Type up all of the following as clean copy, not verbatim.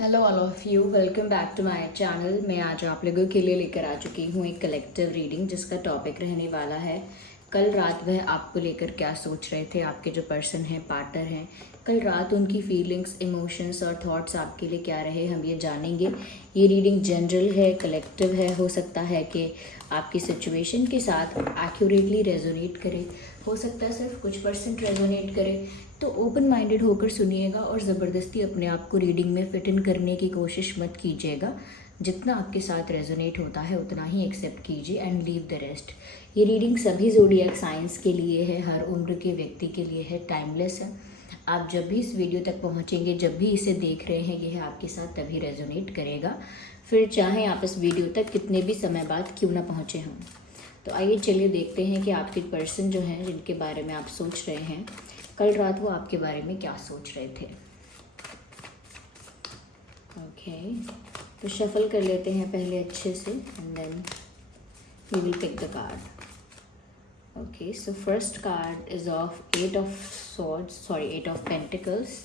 Hello all of you, welcome back to my channel. मैं आज आप लोगों के लिए लेकर आ चुकी हूँ एक कलेक्टिव रीडिंग जिसका टॉपिक रहने वाला है कल रात वह आपको लेकर क्या सोच रहे थे। आपके जो पर्सन हैं, पार्टनर हैं, कल रात उनकी फीलिंग्स, इमोशंस और थॉट्स आपके लिए क्या रहे, हम ये जानेंगे। ये रीडिंग जनरल है, कलेक्टिव है। हो सकता है कि आपकी सिचुएशन के साथ एक्यूरेटली रेजोनेट करे, हो सकता है सिर्फ कुछ परसेंट रेजोनेट करे। तो ओपन माइंडेड होकर सुनिएगा और ज़बरदस्ती अपने आप को रीडिंग में फिट इन करने की कोशिश मत कीजिएगा। जितना आपके साथ रेजोनेट होता है उतना ही एक्सेप्ट कीजिए एंड लीव द रेस्ट। ये रीडिंग सभी ज़ोडिएक साइंस के लिए है, हर उम्र के व्यक्ति के लिए है, टाइमलेस है। आप जब भी इस वीडियो तक पहुंचेंगे, जब भी इसे देख रहे हैं, यह आपके साथ तभी रेजोनेट करेगा, फिर चाहे आप इस वीडियो तक कितने भी समय बाद क्यों ना पहुँचे हों। तो आइए चलिए देखते हैं कि आपके पर्सन जो हैं, जिनके बारे में आप सोच रहे हैं, कल रात वो आपके बारे में क्या सोच रहे थे। ओके, तो शफल कर लेते हैं पहले अच्छे से and then we will pick the card. Okay, so first card is of 8 of pentacles.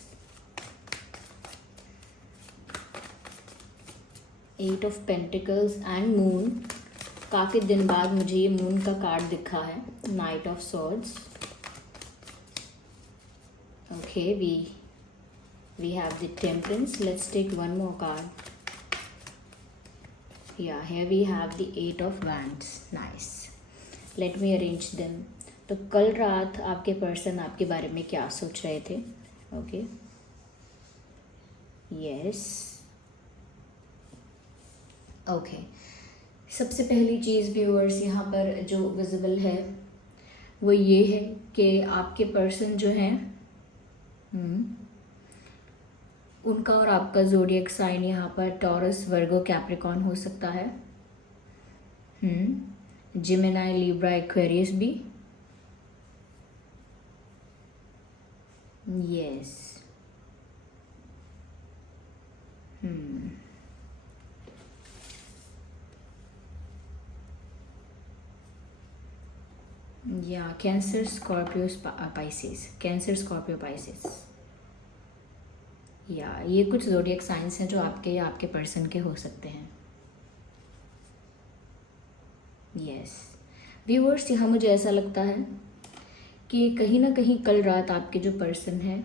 8 of pentacles and moon. काफ़ी दिन बाद मुझे ये मून का कार्ड दिखा है। Night of swords. Okay, we have the Temperance. Let's take one more card. Yeah, here we have the 8 of Wands. Nice. Let me arrange them. तो कल रात आपके पर्सन आपके बारे में क्या सोच रहे थे? Okay, yes, okay. सबसे पहली चीज़ व्यूअर्स यहाँ पर जो विजिबल है वो ये है कि आपके पर्सन जो हैं, उनका और आपका ज़ोडिएक साइन यहाँ पर टॉरस, वर्गो, कैप्रिकॉर्न हो सकता है। जिमिनाई, लिब्रा, एक्वेरियस भी। यस। या cancer, Scorpio, Pisces. Cancer, Scorpio, Pisces. या ये कुछ ज़ोडिएक साइंस हैं जो आपके या आपके पर्सन के हो सकते हैं। यस व्यूअर्स, यहाँ मुझे ऐसा लगता है कि कहीं ना कहीं कल रात आपके जो पर्सन हैं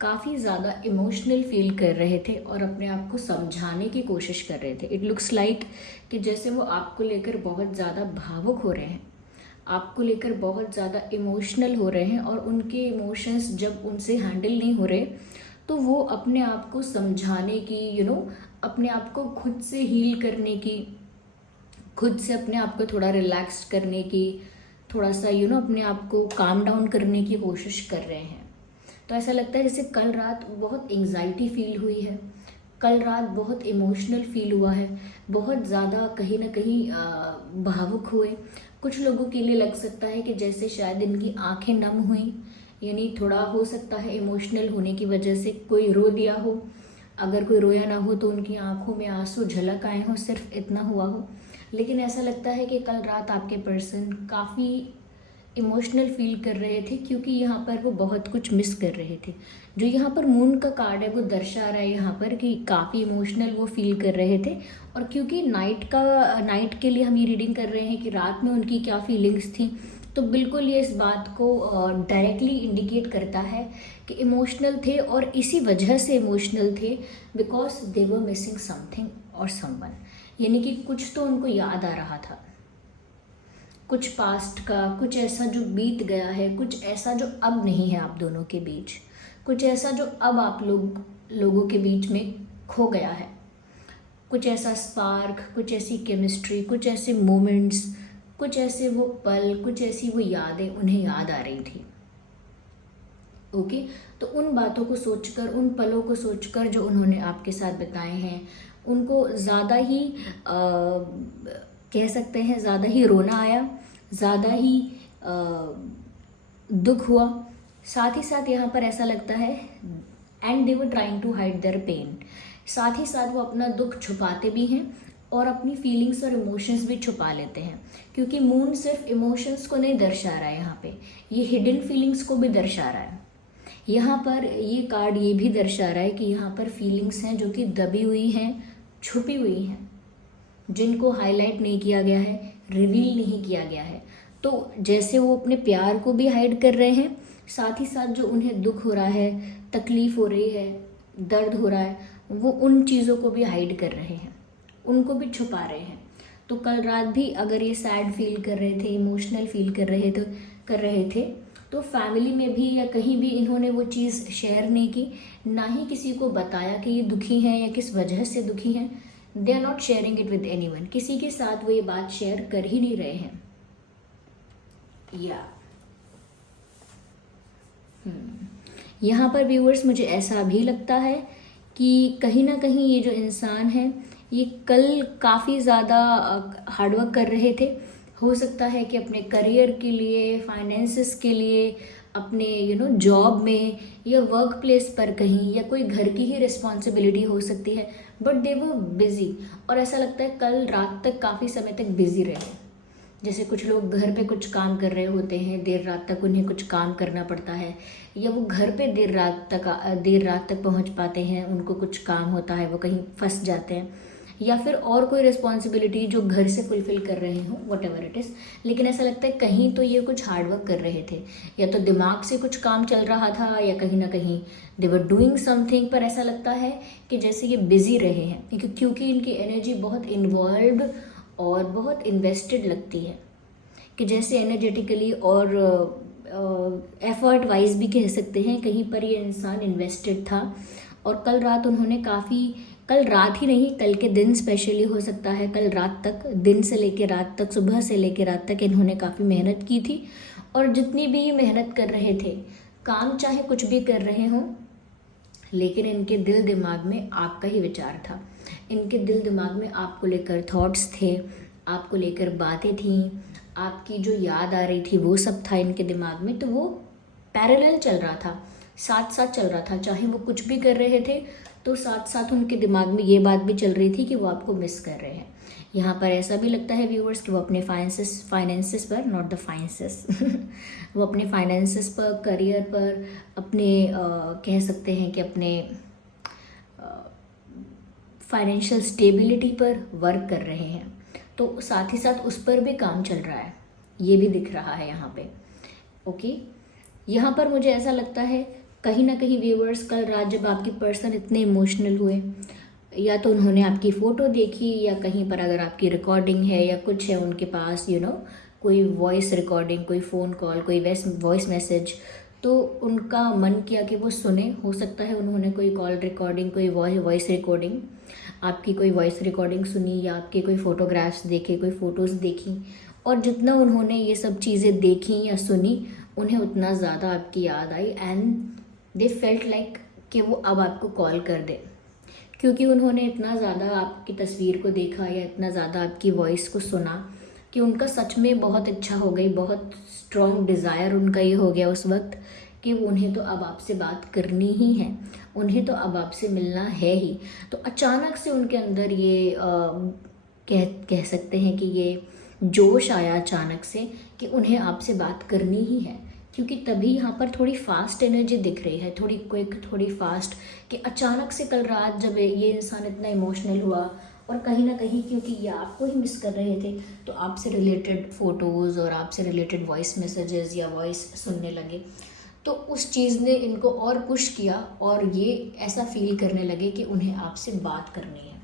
काफ़ी ज़्यादा इमोशनल फील कर रहे थे और अपने आप को समझाने की कोशिश कर रहे थे। इट लुक्स लाइक कि जैसे वो आपको लेकर बहुत ज़्यादा भावुक हो रहे हैं, आपको लेकर बहुत ज़्यादा इमोशनल हो रहे हैं, और उनके इमोशंस जब उनसे हैंडल नहीं हो रहे तो वो अपने आप को समझाने की, अपने आप को खुद से हील करने की, खुद से अपने आप को थोड़ा रिलैक्स करने की, थोड़ा सा अपने आप को काम डाउन करने की कोशिश कर रहे हैं। तो ऐसा लगता है जैसे कल रात बहुत एंग्जाइटी फील हुई है, कल रात बहुत इमोशनल फील हुआ है, बहुत ज़्यादा कहीं ना कहीं भावुक हुए। कुछ लोगों के लिए लग सकता है कि जैसे शायद इनकी आंखें नम हुई, यानी थोड़ा हो सकता है इमोशनल होने की वजह से कोई रो दिया हो। अगर कोई रोया ना हो तो उनकी आंखों में आंसू झलक आए हों, सिर्फ इतना हुआ हो। लेकिन ऐसा लगता है कि कल रात आपके पर्सन काफ़ी इमोशनल फील कर रहे थे, क्योंकि यहाँ पर वो बहुत कुछ मिस कर रहे थे। जो यहाँ पर मून का कार्ड है वो दर्शा रहा है यहाँ पर कि काफ़ी इमोशनल वो फील कर रहे थे। और क्योंकि नाइट के लिए हम ये रीडिंग कर रहे हैं कि रात में उनकी क्या फीलिंग्स थी, तो बिल्कुल ये इस बात को डायरेक्टली इंडिकेट करता है कि इमोशनल थे, और इसी वजह से इमोशनल थे because they were missing something और समवन। यानी कि कुछ तो उनको याद आ रहा था, कुछ पास्ट का, कुछ ऐसा जो बीत गया है, कुछ ऐसा जो अब नहीं है आप दोनों के बीच, कुछ ऐसा जो अब आप लोगों के बीच में खो गया है, कुछ ऐसा स्पार्क, कुछ ऐसी केमिस्ट्री, कुछ ऐसे मोमेंट्स, कुछ ऐसे वो पल, कुछ ऐसी वो यादें उन्हें याद आ रही थी। ओके, तो उन बातों को सोचकर, उन पलों को सोचकर जो उन्होंने आपके साथ बिताए हैं, उनको ज़्यादा ही कह सकते हैं ज़्यादा ही रोना आया, ज़्यादा ही दुख हुआ। साथ ही साथ यहाँ पर ऐसा लगता है and they were trying to hide their pain. साथ ही साथ वो अपना दुख छुपाते भी हैं और अपनी फीलिंग्स और इमोशंस भी छुपा लेते हैं, क्योंकि मून सिर्फ इमोशंस को नहीं दर्शा रहा है यहाँ पे, ये हिडन फीलिंग्स को भी दर्शा रहा है। यहाँ पर ये कार्ड ये भी दर्शा रहा है कि यहाँ पर फीलिंग्स हैं जो कि दबी हुई हैं, छुपी हुई हैं, जिनको हाईलाइट नहीं किया गया है, रिवील नहीं किया गया है। तो जैसे वो अपने प्यार को भी हाइड कर रहे हैं, साथ ही साथ जो उन्हें दुख हो रहा है, तकलीफ़ हो रही है, दर्द हो रहा है, वो उन चीज़ों को भी हाइड कर रहे हैं, उनको भी छुपा रहे हैं। तो कल रात भी अगर ये सैड फील कर रहे थे, इमोशनल फील कर रहे थे तो फैमिली में भी या कहीं भी इन्होंने वो चीज़ शेयर नहीं की, ना ही किसी को बताया कि ये दुखी हैं या किस वजह से दुखी हैं। They are not sharing it with anyone, किसी के साथ वो ये बात शेयर कर ही नहीं रहे हैं। या यहाँ पर व्यूअर्स मुझे ऐसा भी लगता है कि कहीं ना कहीं ये जो इंसान है ये कल काफ़ी ज़्यादा हार्डवर्क कर रहे थे। हो सकता है कि अपने करियर के लिए, फाइनेंसिस के लिए, अपने जॉब में या वर्क प्लेस पर कहीं, या कोई घर की ही रिस्पॉन्सिबिलिटी हो सकती है, बट दे वो बिज़ी। और ऐसा लगता है कल रात तक काफ़ी समय तक बिज़ी रहे। जैसे कुछ लोग घर पे कुछ काम कर रहे होते हैं, देर रात तक उन्हें कुछ काम करना पड़ता है, या वो घर पे देर रात तक पहुंच पाते हैं, उनको कुछ काम होता है, वो कहीं फंस जाते हैं, या फिर और कोई रिस्पॉन्सिबिलिटी जो घर से फुलफिल कर रहे हों, वट एवर इट इज़। लेकिन ऐसा लगता है कहीं तो ये कुछ हार्डवर्क कर रहे थे, या तो दिमाग से कुछ काम चल रहा था, या कहीं ना कहीं दे वर डूइंग समथिंग। पर ऐसा लगता है कि जैसे ये बिजी रहे हैं, क्योंकि इनकी एनर्जी बहुत इन्वॉल्व्ड और बहुत इन्वेस्टेड लगती है, कि जैसे एनर्जेटिकली और एफर्ट वाइज भी कह सकते हैं, कहीं पर ये इंसान इन्वेस्टेड था। और कल रात उन्होंने कल रात ही नहीं, कल के दिन स्पेशली हो सकता है, कल रात तक, दिन से लेकर रात तक, सुबह से लेकर रात तक इन्होंने काफ़ी मेहनत की थी। और जितनी भी ये मेहनत कर रहे थे, काम चाहे कुछ भी कर रहे हों, लेकिन इनके दिल दिमाग में आपका ही विचार था, इनके दिल दिमाग में आपको लेकर थॉट्स थे, आपको लेकर बातें थीं, आपकी जो याद आ रही थी वो सब था इनके दिमाग में। तो वो पैरेलल चल रहा था, साथ साथ चल रहा था। चाहे वो कुछ भी कर रहे थे तो साथ साथ उनके दिमाग में ये बात भी चल रही थी कि वो आपको मिस कर रहे हैं। यहाँ पर ऐसा भी लगता है व्यूअर्स कि वो अपने फाइनेंसिस पर, नॉट द फाइनेंसिस वो अपने फाइनेंसिस पर, करियर पर, अपने कह सकते हैं कि अपने फाइनेंशियल स्टेबिलिटी पर वर्क कर रहे हैं। तो साथ ही साथ उस पर भी काम चल रहा है, ये भी दिख रहा है यहाँ पे। ओके, यहाँ पर मुझे ऐसा लगता है कहीं ना कहीं व्यूअर्स, कल रात जब आपकी पर्सन इतने इमोशनल हुए, या तो उन्होंने आपकी फ़ोटो देखी, या कहीं पर अगर आपकी रिकॉर्डिंग है या कुछ है उनके पास, कोई वॉइस रिकॉर्डिंग, कोई फ़ोन कॉल, कोई वॉइस मैसेज, तो उनका मन किया कि वो सुने। हो सकता है उन्होंने कोई कॉल रिकॉर्डिंग, कोई वॉइस रिकॉर्डिंग, आपकी कोई वॉइस रिकॉर्डिंग सुनी, या आपके कोई फ़ोटोग्राफ्स देखे, कोई फ़ोटोज़ देखी, और जितना उन्होंने ये सब चीज़ें देखी या सुनी, उन्हें उतना ज़्यादा आपकी याद आई, एंड दे फेल्ट लाइक कि वो अब आपको कॉल कर दे, क्योंकि उन्होंने इतना ज़्यादा आपकी तस्वीर को देखा या इतना ज़्यादा आपकी वॉइस को सुना कि उनका सच में बहुत इच्छा हो गई, बहुत स्ट्रॉन्ग डिज़ायर उनका ये हो गया उस वक्त कि उन्हें तो अब आपसे बात करनी ही है, उन्हें तो अब आपसे मिलना है ही। तो अचानक से उनके अंदर ये कह सकते हैं कि ये जोश आया अचानक से कि उन्हें आपसे बात करनी ही है, क्योंकि तभी यहाँ पर थोड़ी फास्ट एनर्जी दिख रही है, थोड़ी क्विक, थोड़ी फास्ट, कि अचानक से कल रात जब ये इंसान इतना इमोशनल हुआ, और कहीं ना कहीं क्योंकि ये आपको ही मिस कर रहे थे, तो आपसे रिलेटेड फ़ोटोज़ और आपसे रिलेटेड वॉइस मैसेजेस या वॉइस सुनने लगे। तो उस चीज़ ने इनको और पुश किया, और ये ऐसा फील करने लगे कि उन्हें आपसे बात करनी है,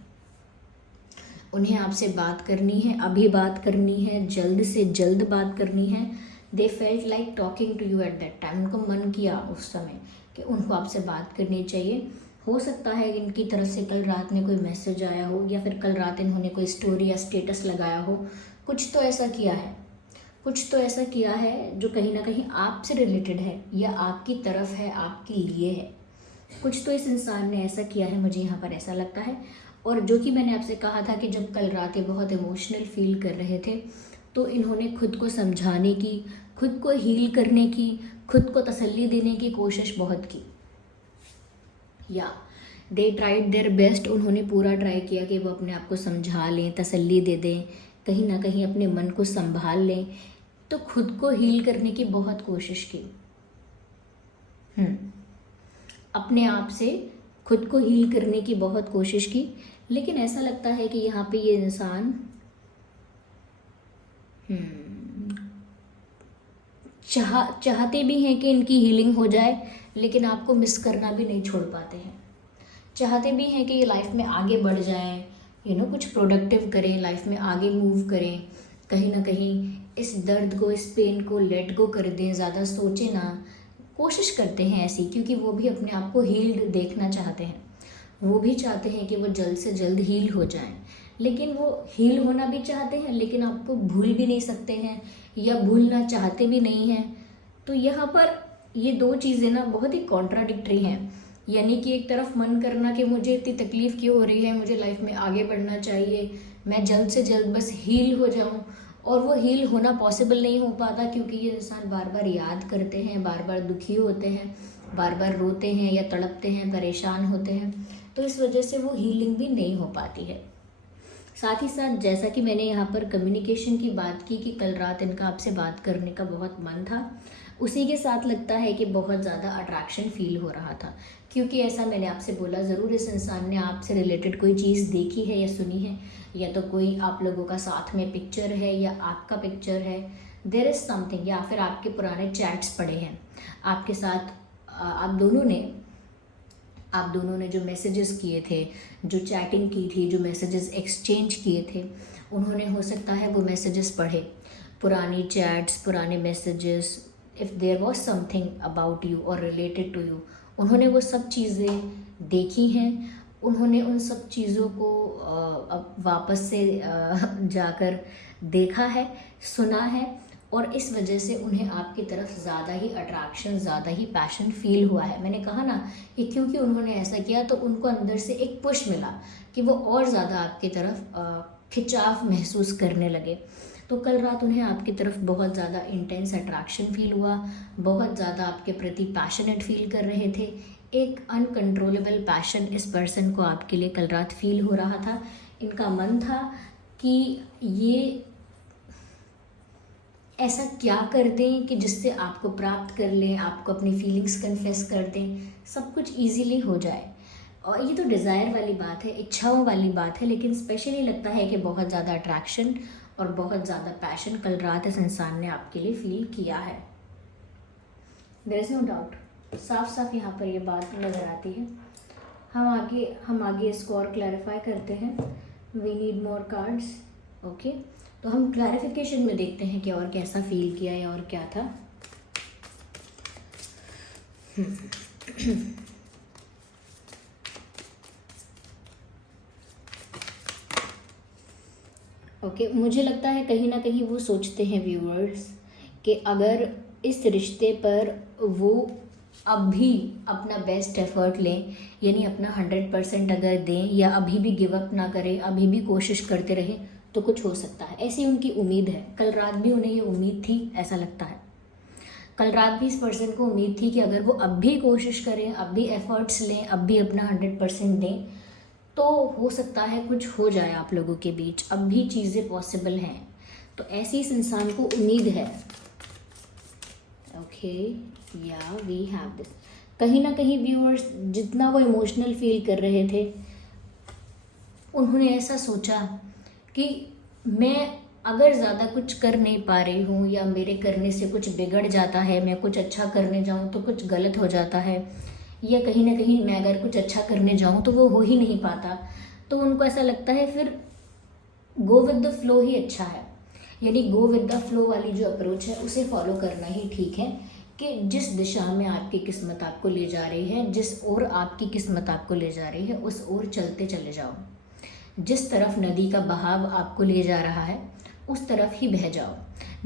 उन्हें आपसे बात करनी है, अभी बात करनी है, जल्द से जल्द बात करनी है। They felt like talking to you at that time. उनको मन किया उस समय कि उनको आपसे बात करनी चाहिए। हो सकता है इनकी तरफ से कल रात में कोई मैसेज आया हो, या फिर कल रात इन्होंने कोई स्टोरी या स्टेटस लगाया हो, कुछ तो ऐसा किया है, कुछ तो ऐसा किया है जो कहीं ना कहीं आपसे रिलेटेड है, या आपकी तरफ है, आपके लिए है। कुछ तो इस इंसान ने ऐसा किया है, मुझे यहाँ पर ऐसा लगता है। और जो कि मैंने आपसे कहा था कि जब कल रात ये बहुत इमोशनल फील कर रहे थे, तो इन्होंने खुद को समझाने की, खुद को हील करने की, खुद को तसल्ली देने की कोशिश बहुत की। या दे ट्राइड देयर बेस्ट, उन्होंने पूरा ट्राई किया कि वो अपने आप को समझा लें, तसल्ली दे दें, कहीं ना कहीं अपने मन को संभाल लें। तो खुद को हील करने की बहुत कोशिश की। अपने आप से खुद को हील करने की बहुत कोशिश की, लेकिन ऐसा लगता है कि यहाँ पे ये इंसान चाहते भी हैं कि इनकी हीलिंग हो जाए, लेकिन आपको मिस करना भी नहीं छोड़ पाते हैं। चाहते भी हैं कि ये लाइफ में आगे बढ़ जाएं, कुछ प्रोडक्टिव करें, लाइफ में आगे मूव करें, कहीं ना कहीं इस दर्द को, इस पेन को लेट गो कर दें, ज़्यादा सोचें ना। कोशिश करते हैं ऐसी, क्योंकि वो भी अपने आप को हील्ड देखना चाहते हैं। वो भी चाहते हैं कि वो जल्द से जल्द हील हो जाएं, लेकिन वो हील होना भी चाहते हैं, लेकिन आपको भूल भी नहीं सकते हैं या भूलना चाहते भी नहीं हैं। तो यहाँ पर ये दो चीज़ें ना बहुत ही कॉन्ट्राडिक्टरी हैं। यानी कि एक तरफ मन करना कि मुझे इतनी तकलीफ़ क्यों हो रही है, मुझे लाइफ में आगे बढ़ना चाहिए, मैं जल्द से जल्द बस हील हो जाऊं, और वो हील होना पॉसिबल नहीं हो पाता, क्योंकि ये इंसान बार बार याद करते हैं, बार बार दुखी होते हैं, बार बार रोते हैं या तड़पते हैं, परेशान होते हैं। तो इस वजह से वो हीलिंग भी नहीं हो पाती है। साथ ही साथ जैसा कि मैंने यहाँ पर कम्युनिकेशन की बात की कि कल रात इनका आपसे बात करने का बहुत मन था, उसी के साथ लगता है कि बहुत ज़्यादा अट्रैक्शन फील हो रहा था। क्योंकि ऐसा मैंने आपसे बोला, ज़रूर इस इंसान ने आपसे रिलेटेड कोई चीज़ देखी है या सुनी है, या तो कोई आप लोगों का साथ में पिक्चर है या आपका पिक्चर है, देयर इज़ समथिंग, या फिर आपके पुराने चैट्स पड़े हैं आपके साथ। आप दोनों ने जो मैसेजेस किए थे, जो चैटिंग की थी, जो मैसेजेस एक्सचेंज किए थे, उन्होंने हो सकता है वो मैसेजेस पढ़े, पुरानी चैट्स, पुराने messages, if there was something about you और रिलेटेड टू यू, उन्होंने वो सब चीज़ें देखी हैं। उन्होंने उन सब चीज़ों को अब वापस से जाकर देखा है, सुना है, और इस वजह से उन्हें आपकी तरफ ज़्यादा ही अट्रैक्शन, ज़्यादा ही पैशन फील हुआ है। मैंने कहा ना कि क्योंकि उन्होंने ऐसा किया तो उनको अंदर से एक पुश मिला कि वो और ज़्यादा आपकी तरफ खिंचाव महसूस करने लगे। तो कल रात उन्हें आपकी तरफ बहुत ज़्यादा इंटेंस अट्रैक्शन फील हुआ, बहुत ज़्यादा आपके प्रति पैशनेट फील कर रहे थे। एक अनकंट्रोलेबल पैशन इस पर्सन को आपके लिए कल रात फील हो रहा था। इनका मन था कि ये ऐसा क्या कर दें कि जिससे आपको प्राप्त कर लें, आपको अपनी फीलिंग्स कन्फेस कर दें, सब कुछ ईजीली हो जाए। और ये तो डिज़ायर वाली बात है, इच्छाओं वाली बात है, लेकिन स्पेशली लगता है कि बहुत ज़्यादा अट्रैक्शन और बहुत ज़्यादा पैशन कल रात इस इंसान ने आपके लिए फील किया है। देयर इज़ नो डाउट, साफ साफ यहाँ पर ये बात नज़र आती है। हम आगे इसको और क्लैरिफाई करते हैं। We need more cards. Okay, तो हम क्लैरिफिकेशन में देखते हैं कि और कैसा फील किया है और क्या था। ओके, मुझे लगता है कहीं ना कहीं वो सोचते हैं व्यूअर्स कि अगर इस रिश्ते पर वो अब भी अपना बेस्ट एफर्ट लें, यानी अपना 100% अगर दें, या अभी भी गिव अप ना करें, अभी भी कोशिश करते रहें, तो कुछ हो सकता है। ऐसी उनकी उम्मीद है। कल रात भी उन्हें ये उम्मीद थी, ऐसा लगता है। कल रात भी इस पर्सन को उम्मीद थी कि अगर वो अब भी कोशिश करें, अब भी एफर्ट्स लें, अब भी अपना 100% दें, तो हो सकता है कुछ हो जाए आप लोगों के बीच। अब भी चीज़ें पॉसिबल हैं। तो ऐसी इस इंसान को उम्मीद है। ओके, या वी हैव दिस। कहीं ना कहीं व्यूअर्स जितना वो इमोशनल फील कर रहे थे, उन्होंने ऐसा सोचा कि मैं अगर ज़्यादा कुछ कर नहीं पा रही हूँ, या मेरे करने से कुछ बिगड़ जाता है, मैं कुछ अच्छा करने जाऊँ तो कुछ गलत हो जाता है, या कहीं ना कहीं मैं अगर कुछ अच्छा करने जाऊँ तो वो हो ही नहीं पाता, तो उनको ऐसा लगता है फिर गो विद द फ्लो ही अच्छा है। यानी गो विद द फ्लो वाली जो अप्रोच है उसे फॉलो करना ही ठीक है, कि जिस दिशा में आपकी किस्मत आपको ले जा रही है, जिस ओर आपकी किस्मत आपको ले जा रही है, उस ओर चलते चले जाओ। जिस तरफ नदी का बहाव आपको ले जा रहा है उस तरफ ही बह जाओ।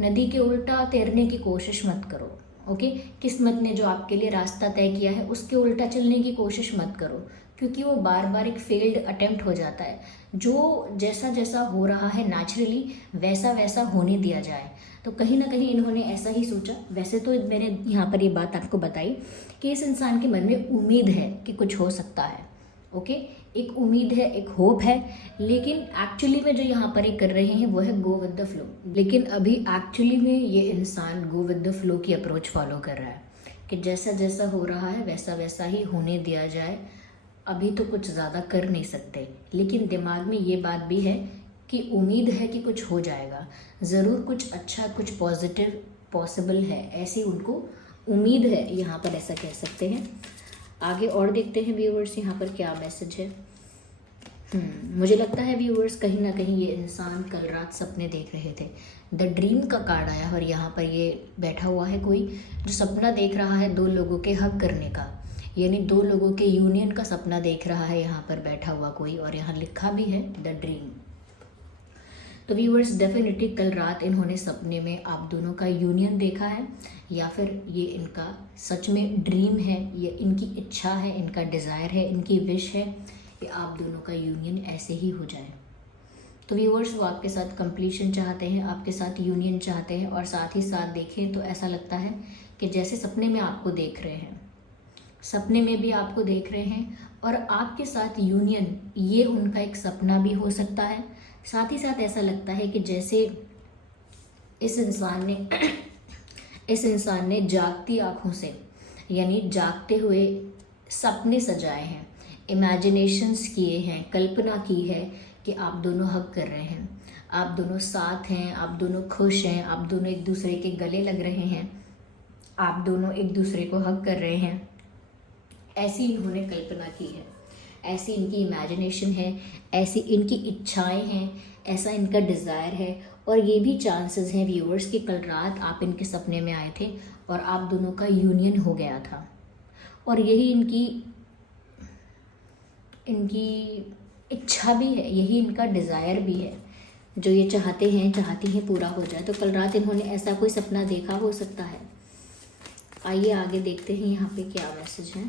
नदी के उल्टा तैरने की कोशिश मत करो। ओके, किस्मत ने जो आपके लिए रास्ता तय किया है उसके उल्टा चलने की कोशिश मत करो, क्योंकि वो बार बार एक फेल्ड अटेम्प्ट हो जाता है। जो जैसा जैसा हो रहा है नेचुरली वैसा वैसा होने दिया जाए। तो कहीं ना कहीं इन्होंने ऐसा ही सोचा। वैसे तो मैंने यहाँ पर ये बात आपको बताई कि इस इंसान के मन में उम्मीद है कि कुछ हो सकता है। ओके, एक उम्मीद है, एक होप है, लेकिन एक्चुअली में जो यहाँ पर ये कर रहे हैं वो है गो विद द फ्लो। लेकिन अभी एक्चुअली में ये इंसान गो विद द फ्लो की अप्रोच फॉलो कर रहा है। कि जैसा जैसा हो रहा है वैसा वैसा ही होने दिया जाए, अभी तो कुछ ज़्यादा कर नहीं सकते, लेकिन दिमाग में ये बात भी है कि उम्मीद है कि कुछ हो जाएगा, ज़रूर कुछ अच्छा कुछ पॉजिटिव पॉसिबल है, ऐसी उनको उम्मीद है, यहाँ पर ऐसा कह सकते हैं। आगे और देखते हैं व्यूअर्स यहाँ पर क्या मैसेज है। मुझे लगता है व्यूअर्स कहीं ना कहीं ये इंसान कल रात सपने देख रहे थे। द ड्रीम का कार्ड आया और यहाँ पर ये बैठा हुआ है कोई जो सपना देख रहा है दो लोगों के हक करने का, यानी दो लोगों के यूनियन का सपना देख रहा है यहाँ पर बैठा हुआ कोई, और यहाँ लिखा भी है द ड्रीम। तो व्यूअर्स डेफिनेटली कल रात इन्होंने सपने में आप दोनों का यूनियन देखा है, या फिर ये इनका सच में ड्रीम है, ये इनकी इच्छा है, इनका डिज़ायर है, इनकी विश है कि आप दोनों का यूनियन ऐसे ही हो जाए। तो व्यूअर्स वो आपके साथ कंप्लीशन चाहते हैं, आपके साथ यूनियन चाहते हैं, और साथ ही साथ देखें तो ऐसा लगता है कि जैसे सपने में आपको देख रहे हैं, सपने में भी आपको देख रहे हैं, और आपके साथ यूनियन ये उनका एक सपना भी हो सकता है। साथ ही साथ ऐसा लगता है कि जैसे इस इंसान ने जागती आँखों से, यानी जागते हुए सपने सजाए हैं, इमेजिनेशंस किए हैं, कल्पना की है कि आप दोनों हग कर रहे हैं, आप दोनों साथ हैं, आप दोनों खुश हैं, आप दोनों एक दूसरे के गले लग रहे हैं, आप दोनों एक दूसरे को हग कर रहे हैं, ऐसी इन्होंने कल्पना की है, ऐसी इनकी इमेजिनेशन है, ऐसी इनकी इच्छाएं हैं, ऐसा इनका डिज़ायर है। और ये भी चांसेस हैं व्यूअर्स कि कल रात आप इनके सपने में आए थे और आप दोनों का यूनियन हो गया था, और यही इनकी इच्छा भी है, यही इनका डिज़ायर भी है, जो ये चाहती हैं पूरा हो जाए। तो कल रात इन्होंने ऐसा कोई सपना देखा हो सकता है। आइए आगे देखते हैं यहाँ पे क्या मैसेज है।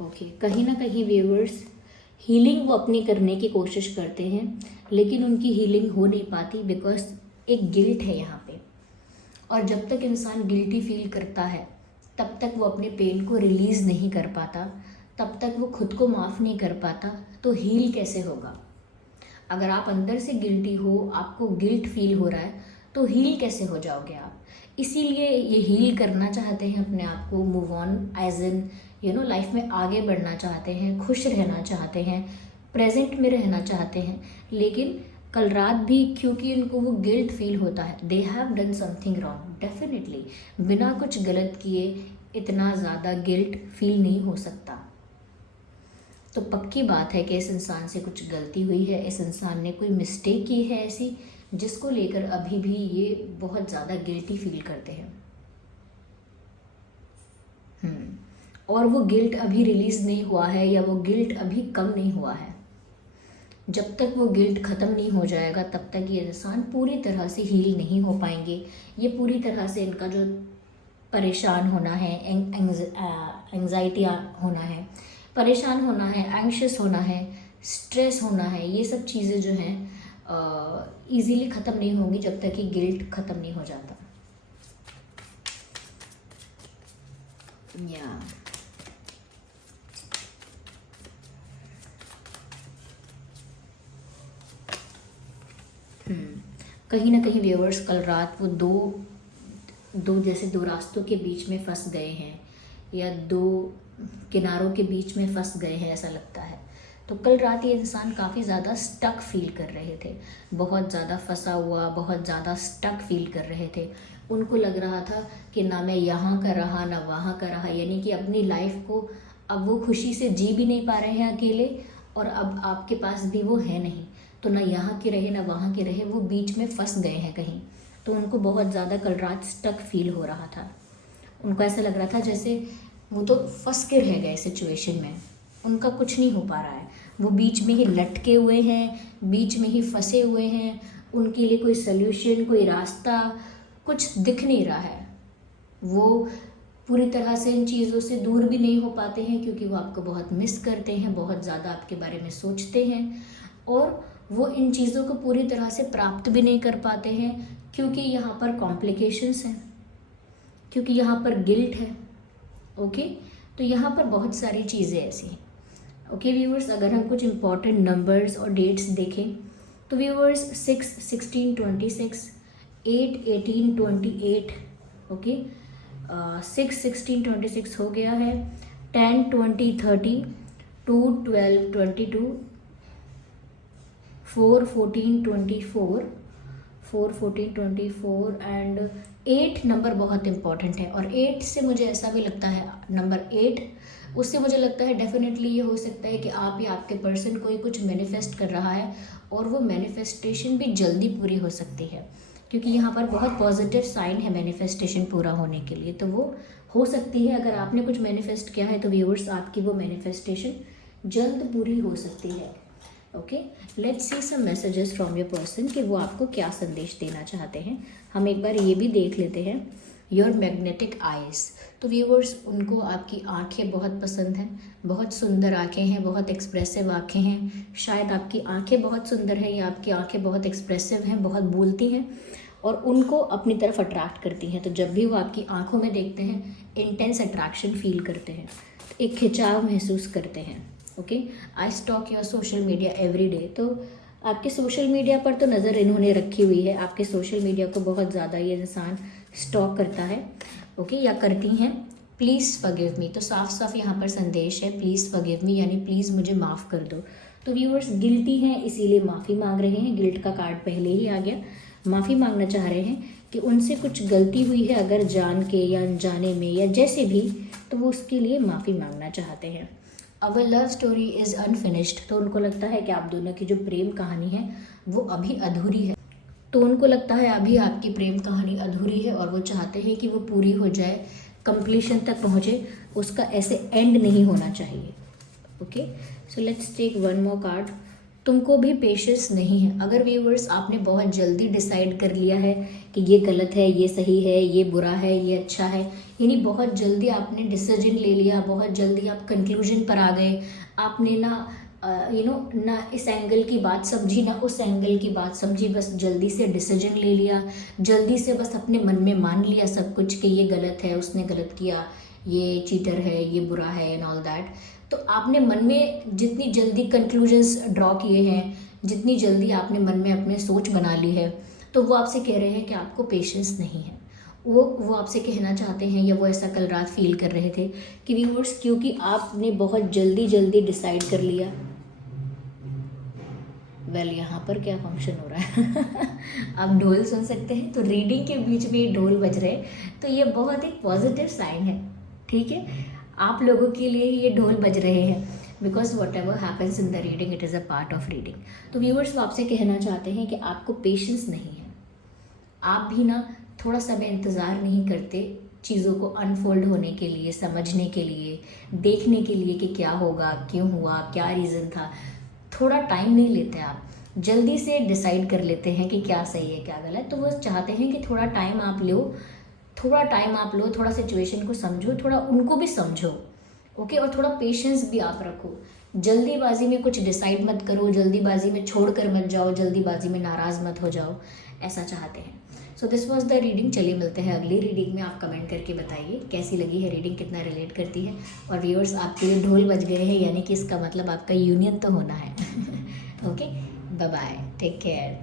ओके, कहीं ना कहीं व्यूअर्स हीलिंग वो अपनी करने की कोशिश करते हैं, लेकिन उनकी हीलिंग हो नहीं पाती बिकॉज एक गिल्ट है यहाँ पे, और जब तक इंसान गिल्टी फील करता है तब तक वो अपने पेन को रिलीज़ नहीं कर पाता, तब तक वो खुद को माफ़ नहीं कर पाता, तो हील कैसे होगा। अगर आप अंदर से गिल्टी हो, आपको गिल्ट फील हो रहा है, तो हील कैसे हो जाओगे आप। इसीलिए ये हील करना चाहते हैं अपने आप को, move on as in life में आगे बढ़ना चाहते हैं, खुश रहना चाहते हैं, प्रेजेंट में रहना चाहते हैं, लेकिन कल रात भी क्योंकि इनको वो गिल्ट फील होता है, they have done something wrong. Definitely बिना कुछ गलत किए इतना ज़्यादा गिल्ट फील नहीं हो सकता। तो पक्की बात है कि इस इंसान से कुछ गलती हुई है, इस इंसान ने कोई मिस्टेक की है ऐसी जिसको लेकर अभी भी ये बहुत ज़्यादा गिल्टी फील करते हैं। और वो गिल्ट अभी रिलीज़ नहीं हुआ है, या वो गिल्ट अभी कम नहीं हुआ है। जब तक वो गिल्ट ख़त्म नहीं हो जाएगा तब तक ये इंसान पूरी तरह से हील नहीं हो पाएंगे। ये पूरी तरह से इनका जो परेशान होना है, एंग्जाइटी होना है, परेशान होना है, एंग्शियस होना है, स्ट्रेस होना है, ये सब चीज़ें जो हैं ईज़िली ख़त्म नहीं होंगी जब तक कि गिल्ट ख़त्म नहीं हो जाता। या कहीं ना कहीं व्यूअर्स कल रात वो दो रास्तों के बीच में फंस गए हैं, या दो किनारों के बीच में फंस गए हैं ऐसा लगता है। तो कल रात ये इंसान काफ़ी ज़्यादा स्टक फील कर रहे थे, बहुत ज़्यादा फंसा हुआ, बहुत ज़्यादा स्टक फील कर रहे थे। उनको लग रहा था कि ना मैं यहाँ का रहा ना वहाँ का रहा, यानी कि अपनी लाइफ को अब वो खुशी से जी भी नहीं पा रहे हैं अकेले, और अब आपके पास भी वो है नहीं, तो ना यहाँ के रहे ना वहाँ के रहे, वो बीच में फंस गए हैं कहीं। तो उनको बहुत ज़्यादा कल रात स्टक फील हो रहा था। उनको ऐसा लग रहा था जैसे वो तो फंस के रह गए सिचुएशन में, उनका कुछ नहीं हो पा रहा है, वो बीच में ही लटके हुए हैं, बीच में ही फंसे हुए हैं, उनके लिए कोई सल्यूशन, कोई रास्ता कुछ दिख नहीं रहा है। वो पूरी तरह से इन चीज़ों से दूर भी नहीं हो पाते हैं क्योंकि वो आपको बहुत मिस करते हैं, बहुत ज़्यादा आपके बारे में सोचते हैं, और वो इन चीज़ों को पूरी तरह से प्राप्त भी नहीं कर पाते हैं क्योंकि यहाँ पर कॉम्प्लिकेशंस हैं, क्योंकि यहाँ पर गिल्ट है। ओके, तो यहाँ पर बहुत सारी चीज़ें ऐसी हैं। ओके व्यूअर्स, अगर हम कुछ इम्पॉर्टेंट नंबर्स और डेट्स देखें तो व्यूअर्स 6 16 26, 8 18 28, ओके, 6 16 26 हो गया है, 10 20 30, 2 12 22, 4 14 24, 4 14 24 एंड 8 नंबर बहुत इंपॉर्टेंट है। और 8 से मुझे ऐसा भी लगता है, नंबर 8, उससे मुझे लगता है डेफिनेटली ये हो सकता है कि आप या आपके पर्सन कोई कुछ मैनिफेस्ट कर रहा है और वो मैनिफेस्टेशन भी जल्दी पूरी हो सकती है, क्योंकि यहाँ पर बहुत पॉजिटिव साइन है मैनिफेस्टेशन पूरा होने के लिए। तो वो हो सकती है, अगर आपने कुछ मैनिफेस्ट किया है तो व्यूअर्स आपकी वो मैनिफेस्टेशन जल्द पूरी हो सकती है। Okay, let's see some messages from your person कि वो आपको क्या संदेश देना चाहते हैं। हम एक बार ये भी देख लेते हैं, योर मैग्नेटिक आइज़। तो व्यूअर्स, उनको आपकी आंखें बहुत पसंद हैं, बहुत सुंदर आंखें हैं, बहुत एक्सप्रेसिव आंखें हैं। शायद आपकी आंखें बहुत सुंदर हैं या आपकी आंखें बहुत एक्सप्रेसिव हैं, बहुत बोलती हैं और उनको अपनी तरफ अट्रैक्ट करती हैं। तो जब भी वो आपकी आंखों में देखते हैं, इंटेंस अट्रैक्शन फील करते हैं, एक खिंचाव महसूस करते हैं। Okay, I stock your social media every day. तो आपके सोशल मीडिया पर तो नज़र इन्होंने रखी हुई है, आपके सोशल मीडिया को बहुत ज़्यादा ये इंसान स्टॉक करता है, ओके, या करती हैं। प्लीज़ फॉरगिव मी, तो साफ साफ यहाँ पर संदेश है, प्लीज़ फॉरगिव मी, यानी प्लीज़ मुझे माफ़ कर दो। तो व्यूअर्स, गिल्टी हैं इसीलिए माफ़ी मांग रहे हैं, गिल्ट का कार्ड पहले ही आ गया। माफ़ी मांगना चाह रहे हैं कि उनसे कुछ गलती हुई है, अगर जान के या अनजाने में या जैसे भी, तो वो उसके लिए माफ़ी मांगना चाहते हैं। Our love story is unfinished. तो उनको लगता है कि आप दोनों की जो प्रेम कहानी है वो अभी अधूरी है। तो उनको लगता है अभी आपकी प्रेम कहानी अधूरी है और वो चाहते हैं कि वो पूरी हो जाए, कंप्लीशन तक पहुँचे, उसका ऐसे एंड नहीं होना चाहिए। Okay, so let's take one more card. तुमको भी पेशेंस नहीं है। अगर व्यूअर्स आपने बहुत जल्दी डिसाइड कर लिया है कि ये गलत है, ये सही है, ये बुरा है, ये अच्छा है, यानी बहुत जल्दी आपने डिसीजन ले लिया, बहुत जल्दी आप कंक्लूजन पर आ गए, आपने ना ना इस एंगल की बात समझी ना उस एंगल की बात समझी, बस जल्दी से डिसीजन ले लिया, जल्दी से बस अपने मन में मान लिया सब कुछ कि ये गलत है, उसने गलत किया, ये चीटर है, ये बुरा है एंड ऑल दैट। तो आपने मन में जितनी जल्दी कंक्लूजन्स ड्रॉ किए हैं, जितनी जल्दी आपने मन में अपने सोच बना ली है, तो वो आपसे कह रहे हैं कि आपको पेशेंस नहीं है। वो आपसे कहना चाहते हैं, या वो ऐसा कल रात फील कर रहे थे कि व्यूअर्स, क्योंकि आपने बहुत जल्दी डिसाइड कर लिया। यहाँ पर क्या फंक्शन हो रहा है आप ढोल सुन सकते हैं, तो रीडिंग के बीच में ढोल बज रहे हैं, तो ये बहुत एक पॉजिटिव साइन है। ठीक है, आप लोगों के लिए ये ढोल बज रहे हैं, because what ever happens in the reading it is a part of reading. तो व्यूअर्स, वो आपसे कहना चाहते हैं कि आपको पेशेंस नहीं है। आप भी ना थोड़ा सा भी इंतज़ार नहीं करते चीज़ों को अनफोल्ड होने के लिए, समझने के लिए, देखने के लिए कि क्या होगा, क्यों हुआ, क्या रीज़न था। थोड़ा टाइम नहीं लेते आप, जल्दी से डिसाइड कर लेते हैं कि क्या सही है क्या गलत। तो वो चाहते हैं कि थोड़ा टाइम आप लो, थोड़ा सिचुएशन को समझो, थोड़ा उनको भी समझो, ओके, और थोड़ा पेशेंस भी आप रखो। जल्दीबाजी में कुछ डिसाइड मत करो, जल्दीबाजी में छोड़कर मत जाओ, जल्दीबाजी में नाराज़ मत हो जाओ, ऐसा चाहते हैं। So this was the reading. चलिए मिलते हैं अगली रीडिंग में। आप कमेंट करके बताइए कैसी लगी है रीडिंग, कितना रिलेट करती है। और व्यूअर्स, आपके लिए ढोल बज गए हैं, यानी कि इसका मतलब आपका यूनियन तो होना है okay, bye bye, take care.